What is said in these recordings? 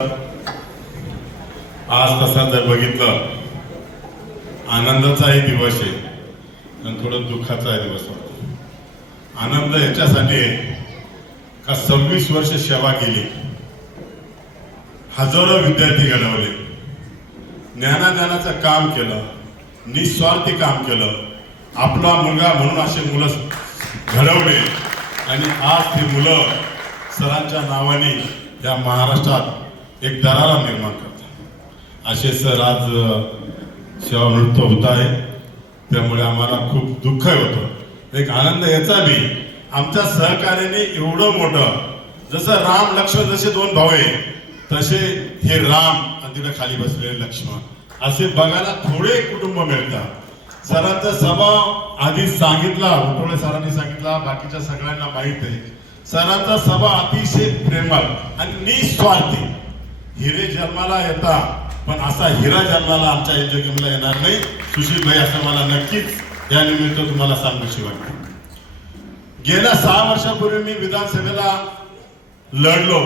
आज तसा जर बघितलं आनंदाचाही दिवस आहे आणि थोडं दुःखाचाही दिवस होता। आनंद याच्यासाठी आहे का 26 वर्ष सेवा केली, हजारो विद्यार्थी घडवले, ज्ञानाचं काम केलं, निस्वार्थी काम केलं, आपला मुलगा म्हणून असे मुलं घडवले आणि आज ती मुलं सरांच्या नावाने या महाराष्ट्रात एक दरारा निर्माण करतात। असे सर आज सेवानिवृत्त होत आहे, त्यामुळे आम्हाला खूप दुःख होतं। एक आनंद याचा बी आमच्या सहकार्याने एवढं मोठं, जसं राम लक्ष्मण जसे दोन भाऊ आहे तसे हे राम आणि तिथे खाली बसलेले लक्ष्मण असे बघायला थोडे कुटुंब मिळतात। सरांचा स्वभाव आधीच सांगितला, उठवले सरांनी सांगितला, बाकीच्या सगळ्यांना माहित आहे। सरांचा स्वभाव अतिशय प्रेमळ आणि निस्वार्थी। हिरे जन्माला येतात पण असा हिरा जन्माला आमच्या एनजीओला येणार नाही सुशील भाई, असं मला नक्कीच या निमित्त तुम्हाला सांगूशी वाटतं। गेल्या 6 वर्षापूर्वी मी विधानसभेला लढलो,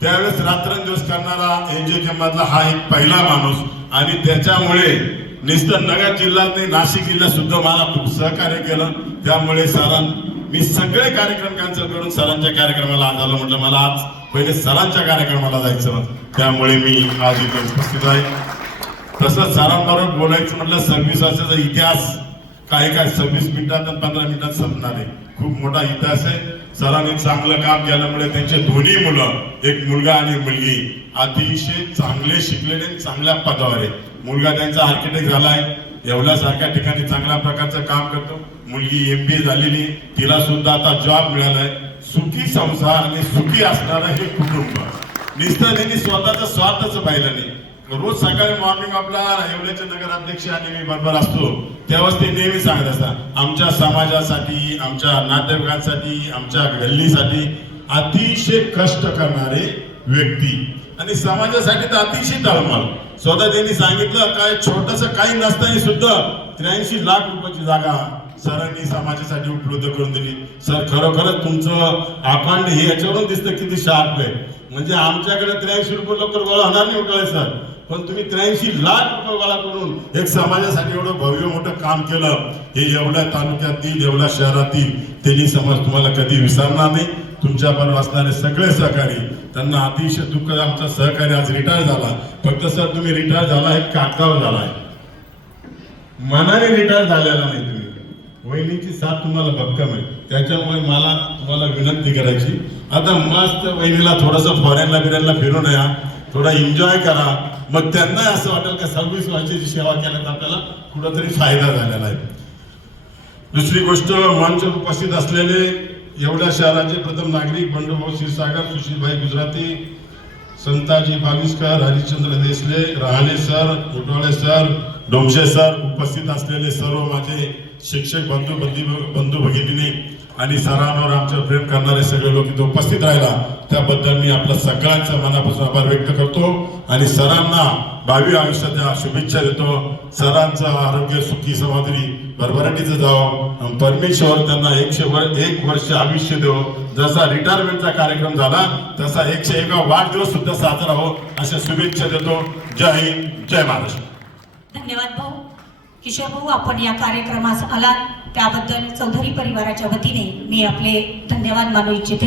त्यावेळेस रात्रंदिवस करणारा एनजीओ मधला हा एक पहिला माणूस आणि त्याच्यामुळे नुसतं नगर जिल्ह्यात नाही, नाशिक जिल्ह्यात सुद्धा मला खूप सहकार्य केलं। त्यामुळे मी सगळे कार्यक्रम कॅन्सल करून सरांच्या कार्यक्रमाला आज आलो। म्हटलं मला आज पहिले सरांच्या कार्यक्रमाला जायचं, त्यामुळे मी आज इथे उपस्थित आहे। तसंच सरांबरोबर बोलायचं म्हटलं 26 वर्षाचा इतिहास काय 26 मिनिटात आणि 15 मिनिटात संपणार आहे। खूप मोठा इतिहास आहे। सरांनी चांगलं काम केल्यामुळे त्यांचे दोन्ही मुलं, एक मुलगा आणि मुलगी, अतिशय चांगले शिकलेले, चांगल्या पदावर आहे। मुलगा त्यांचा आर्किटेक्ट झालाय, येवल्यासारख्या ठिकाणी चांगल्या प्रकारचं काम करतो। मुलगी MBA झालेली, तिला सुद्धा आता जॉब मिळालाय। सुखी संसार आणि सुखी असणारं हे कुटुंब, नुसतं त्यांनी स्वतःचं स्वार्थच पाहिलं नाही। रोज सकाळी मॉर्निंग आपला येवल्याचे नगराध्यक्ष आणि मी बरोबर असतो, तेव्हाच ते नेहमी सांगत असतात आमच्या समाजासाठी, आमच्या नातेवाईकांसाठी, आमच्या गल्लीसाठी अतिशय कष्ट करणारे व्यक्ती आणि समाजासाठी तर अतिशय तळमळ। स्वतः त्यांनी सांगितलं काय छोटंसं काही नसताना सुद्धा 83 लाख रुपयाची जागा सरांनी समाजासाठी उपलब्ध करून दिली। सर खरोखरच तुमचं अकाउंट हे याच्यावरून दिसतं किती शार्प आहे। म्हणजे आमच्याकडे 83 रुपये लवकर गोळा होणार नाही उठाळे सर, पण तुम्ही 83 लाख रुपये गोळा करून एक समाजासाठी एवढं भव्य मोठं काम केलं, हे एवढ्या तालुक्यातील, एवढ्या शहरातील त्यांनी समाज तुम्हाला कधी विसरणार नाही। तुमच्या बरोबर असणारे सगळे सहकारी, त्यांना अतिशय दुःख। आमचा सहकारी आज रिटायर झाला, फक्त सर तुम्ही रिटायर झाला हे कागदावर झालाय, मनाने रिटायर झालेला नाही तुम्ही। वहिनीची साथ तुम्हाला भक्कम आहे, त्याच्यामुळे मला तुम्हाला विनंती करायची, आता मस्त वहिनीला थोडंसं फॉरेनला बिरेनला फिरून या, थोडा एन्जॉय करा, मग त्यांना असं वाटेल का 26 वर्षाची सेवा केल्यात आपल्याला कुठंतरी फायदा झालेला आहे। दुसरी गोष्ट, मंच उपस्थित असलेले एवढ्या शहराचे प्रथम नागरिक Bandubhau Kshirsagar, Sushilbhai Gujarati, Santaji Baviskar, Harishchandra Desale, Rahane sir, Utwale sir, Domshe sir, उपस्थित असलेले सर्व माझे शिक्षक बंधू भगिनी आणि सरांवर आमचं प्रेम करणारे सगळे लोक इथे उपस्थित राहिला, त्याबद्दल मी आपल्या सगळ्यांचा मनापासून आभार व्यक्त करतो आणि सरांना भावी आयुष्याच्या शुभेच्छा देतो। सरांचं आरोग्य सुखी समाधी भरभराटीचं जावं, परमेश्वर त्यांना 101 वर्ष आयुष्य देव। जसा रिटायरमेंटचा कार्यक्रम झाला तसा 101वा वाढदिवस सुद्धा साजरा हो, अशा शुभेच्छा देतो। जय हिंद, जय महाराष्ट्र। धन्यवाद भाऊ। किशोर भाऊ, आपण या कार्यक्रमास आलात त्याबद्दल चौधरी परिवाराच्या वतीने मी आपले धन्यवाद मानू इच्छिते।